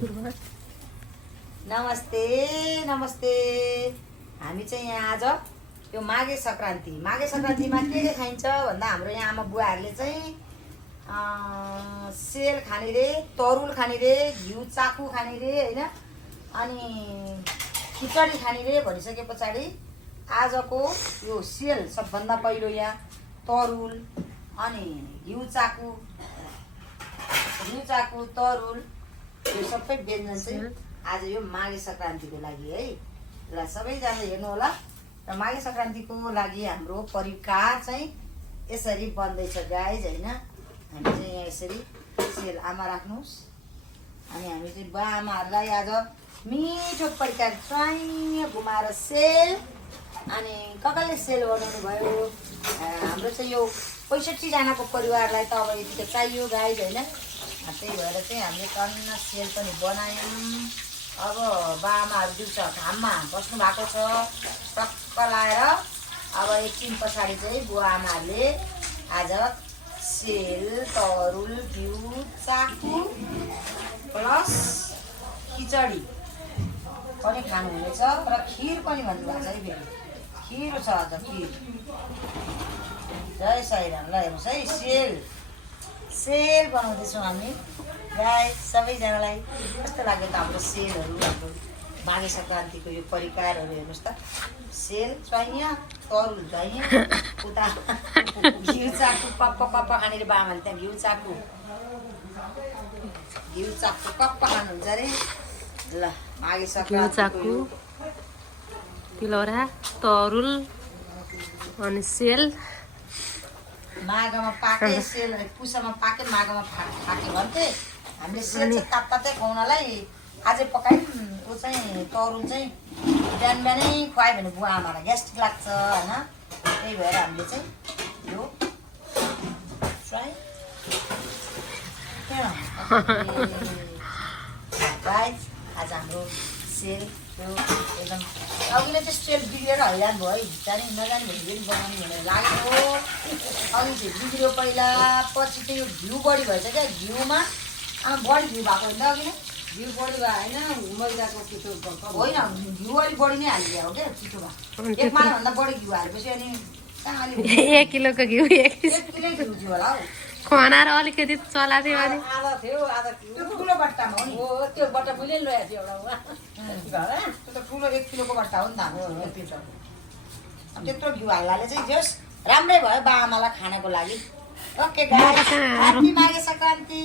सुरुवात। नमस्ते नमस्ते। हामी चाहिँ यहाँ आज यो माघे सङ्क्रान्तिमा के खाइन्छ भन्दा हाम्रो यहाँ आमा बुवाहरूले चाहिँ सेल खाने रे, तरुल खाने रे, घिउ चाकु खाने रे होइन, अनि खिचडी खाने रे भनिसके पछाडि आजको यो सेल सबभन्दा पहिलो यहाँ तरुल अनि घिउ चाकु तरुल यो सबै व्यञ्जन चाहिँ आज यो माघे सङ्क्रान्तिको लागि है। ल सबैजना हेर्नु होला। र माघे सङ्क्रान्तिको लागि हाम्रो परिकार चाहिँ यसरी बन्दैछ गाइज होइन। हामी चाहिँ यहाँ यसरी सेल आमा राख्नुहोस् अनि हामी चाहिँ बा आमाहरूलाई आज मिठो परिकार चाहिँ घुमाएर सेल अनि ककाले सेल बनाउनु भयो। हाम्रो चाहिँ यो 65 जनाको परिवारलाई त अब यतिको चाहियो गाइज होइन। त्यही भएर चाहिँ हामीले टन्न सेल पनि बनायौँ। अब बाआमाहरू दिउँसो घाममा बस्नु भएको छ टक्क लाएर। अब एकछिन पछाडि चाहिँ बुवा आमाहरूले आज सेल तरुल घिउ चाकु प्लस खिचडी पनि खानुहुनेछ र खिर पनि भन्नुभएको छ है। फेरि खिर छ आज खिर। जय साईराम। ल हेर्नुहोस् है सेल बनाउँदैछौँ हामी गाई। सबैजनालाई कस्तो लाग्यो त हाम्रो सेलहरू, हाम्रो माघे सङ्क्रान्तिको यो परिकारहरू हेर्नुहोस् त। सेल चाहियो, तरुल चाहियो, उता घिउ चाकु पप्पा खाने रे बाआमाले। त्यहाँ घिउ चाकु पप्पा खानुहुन्छ अरे। ल माघे सङ्क्रान्तिको तिलौरा तरुल अनि सेल। माघमा पाके सेल, पुसमा पाके माघमा पाके भन्थे। हामीले सेल चाहिँ तात्तातै खुवाउनलाई अझै पकायौँ। ऊ चाहिँ तरुल चाहिँ बिहान बिहानै खुवायो भने बुवा आमालाई ग्यास्ट्रिक लाग्छ होइन। त्यही भएर हामीले चाहिँ यो गाइस आज हाम्रो सेल यो एकदम अघिले चाहिँ सेल बिग्रेर हैरान भयो है। जाने नजाने भने फेरि बनाउने भनेर लाग्यो। अघि चाहिँ बिग्रियो पहिला, पछि चाहिँ यो घिउ बढी भएछ क्या। घिउमा बढी घिउ भएको होइन अघि नै। घिउ बढी भयो होइन, मैदाको पिठो होइन, घिउ अलिक बढी नै हालिदियो हो क्या पिठोमा। एक मानभन्दा बढी घिउ हालेपछि अनि कहाँ अलिक 1 किलोको घिउ 1 किलो घिउ थियो होला हौ। खनाएर अलिकति चला थियो अनि आधा थियो, आधा त्यो ठुलो बट्टामा हो नि। हो त्यो बट्टा मैले ल्याएको थियो एउटा त्यो त ठुलो 1 किलोको बट्टा हो नि त हाम्रो पिठो। त्यत्रो घिउ हाल्नाले चाहिँ जस राम्रै भयो बाआमालाई खानको लागि। Okay guys, happy Maghe Sankranti.